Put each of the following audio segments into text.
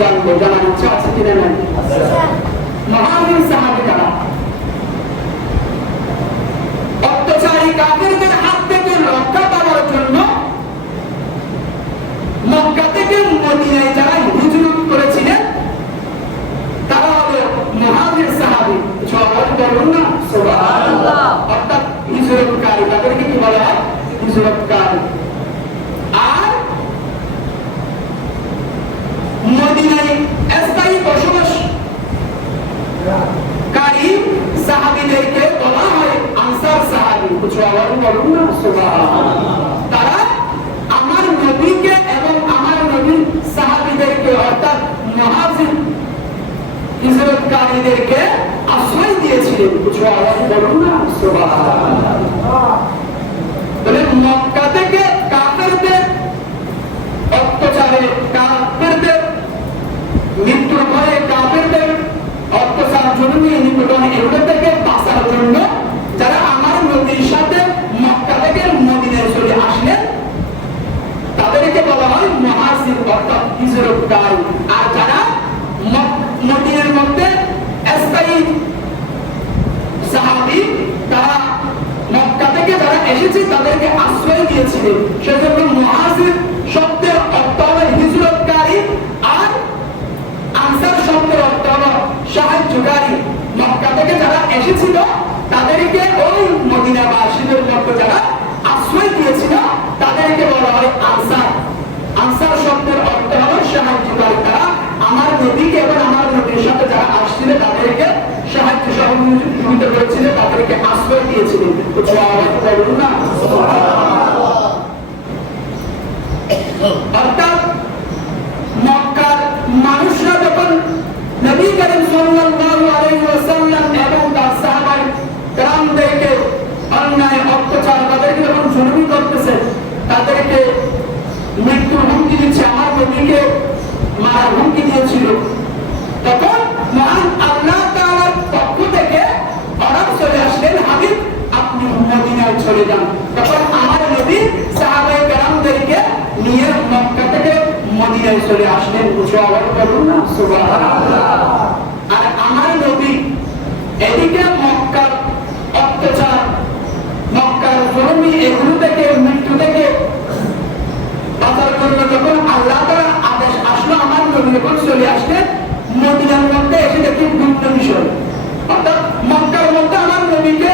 জানবো, জানার ইচ্ছা আছে কিনা নাই? মুহাজির সাহাবী কারা? অত্যাচারী কাফেরদের হাত থেকে রক্ষা পাওয়ার জন্য মক্কা থেকে মদিনায় যারা হিজরত করেছিলেন তারা হলো মুহাজির সাহাবী। সবাই বলুন না সুবহানাল্লাহ। অর্থাৎ হিজরতকারী, তাদেরকে কি বলা হয়? হিজরতকারী। আর মদিনায় স্থায়ী বসবাসকারী সাহাবীদেরকে বলা হয় আনসার সাহাবী। সবাই বলুন না সুবহানাল্লাহ। তারা আমার নবীকে এবং আমার নবীর সাহাবীদেরকে অর্থাৎ মুহাজির হিজরতকারীদেরকে আশ্রয় দিয়েছিলেন। বলুন না সুবহানাল্লাহ। তাহলে মক্কা থেকে কাফেরদের অত্যাচারে, কাফেরদের মৃত্যুর ভয়ে, কাফেরদের অত্যাচার জুলুমি নিপীড়ন এগুলো থেকে বাঁচার জন্য যারা আমার নবীর সাথে মক্কা থেকে মদিনায় চলে আসলেন তাদেরকে বলা হয় মুহাজির অর্থাৎ হিজরতকারী। আর যারা মদিনার মধ্যে স্থায়ী সাহাবী, তারা মক্কা থেকে যারা এসেছে তাদেরকে আশ্রয় দিয়েছিলেন। সেজন্য মুহাজির শব্দের অর্থ হলো হিজরতকারী, আর আনসার শব্দের অর্থ হলো সাহায্যকারী। মক্কা থেকে যারা এসেছিল তাদেরকে ওই মদিনাবাসীদের মধ্যে যারা আশ্রয় দিয়েছিল তাদেরকে বলা হয় আনসার। আনসার শব্দের অর্থ হলো সাহায্যকারী। তারা আমার নবীকে এবং আমার নবীর সাথে যারা আসছিল তাদেরকে সাহায্য সহযোগিতা করেছিলেন, তাদেরকে আশ্রয় দিয়েছিলেন। বলুন না অর্থাৎ মক্কার মানুষরা যখন নবী করিম সাল্লাল্লাহু আলাইহি ওয়াসাল্লাম এবং তার সাহাবায়ে কেরামদেরকে অন্যায় অত্যাচার, তাদেরকে যখন জুলুম করতেছে, তাদেরকে মৃত্যুর হুমকি দিচ্ছে, আমার নবীকে মারার হুমকি দিয়েছিল, তখন মহান আল্লাহ তাআলার পক্ষ থেকে অর্ডার চলে আসলেন, হাবিব আপনি মদিনায় চলে যান। তখন আমার নবী সাহাবায়ে কেরামদেরকে নিয়ে মক্কা থেকে মদিনায় চলে আসলেন। বলুন না সুবহানাল্লাহ। আর আমার নবী এদিকে মক্কার অত্যাচার, মক্কার জুলুমি এগুলো থেকে, মৃত্যু থেকে বাঁচার জন্য যখন আল্লাহ তাআলার আদেশ আসলো, আমার নবী যখন চলে আসলেন মদিনার মধ্যে এসে দেখেন ভিন্ন বিষয়। অর্থাৎ মক্কার মধ্যে আমার নবীকে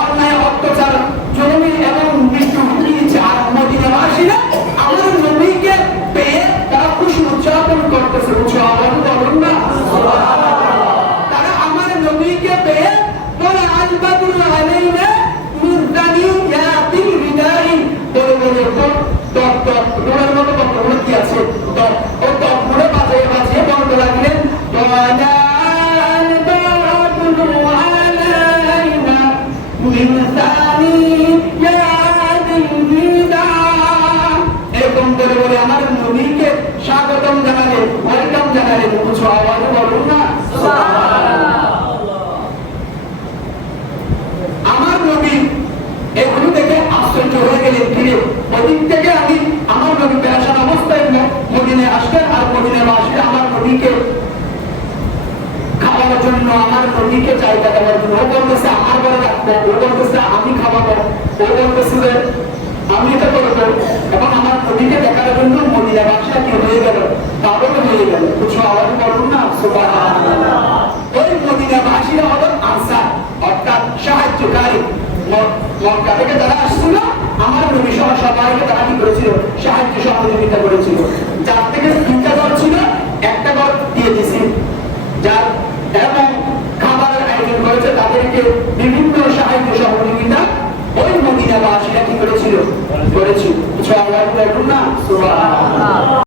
অন্যায় অত্যাচার, জুলুমি এবং মৃত্যু হুমকি দিচ্ছে, আর মদিনাবাসীরা আমার নবীকে পেয়ে তারা খুশি উদযাপন করতেছে। বলুন না তারা আমার নবীকে পেয়ে বলে আলবাদুল আলাইনা মিন দানিয়াতিল বিদাই বলে বলে তোর মতো বক্তব্য কি আছে, ও তখন বাজে বাজে বলতে লাগলেন এরকম করে বলে আমার নবীকে স্বাগতম জানালেন, ওয়েলকাম জানালেন। বলুন না আমার নবী এগুলো থেকে আশ্চর্য হয়ে গেলেন। ফিরে ওদিক থেকে আমি আমার নবী পেরেশান অবস্থায় মদিনায় আসলেন, আর মদিনাবাসীরা আমার নবীকে খাওয়ানোর জন্য, আমার নবীকে চাহিদা দেওয়ার জন্য, ও বলতেছে আমার ঘরে রাখবো, ও বলতেছে আমি খাওয়াবো, ও বলতেছে আমি এটা করবো, এবং আমার নবীকে দেখার জন্য মদিনাবাসীরা কি হয়ে গেল, পাগল হয়ে গেল। কিছু আওয়াজ বলুন না সুবহানাল্লাহ। ওই মদিনাবাসীরা হলো আনসার অর্থাৎ সাহায্যকারী। মক্কা থেকে যারা আসছিল আমার নবী সহ সবাইকে তারা কি করেছিল? সাহায্য সহযোগিতা করেছিল। যার থেকে তিনটা ঘর ছিল, একটা ঘর দিয়ে দিয়েছে, যার এবং খাবারের আয়োজন করেছে, তাদেরকে বিভিন্ন সাহায্য সহযোগিতা ওই মদিনাবাসীরা কি করেছিল? করেছিল। কিছু আল্লাহ বলুন না সুবহানাল্লাহ।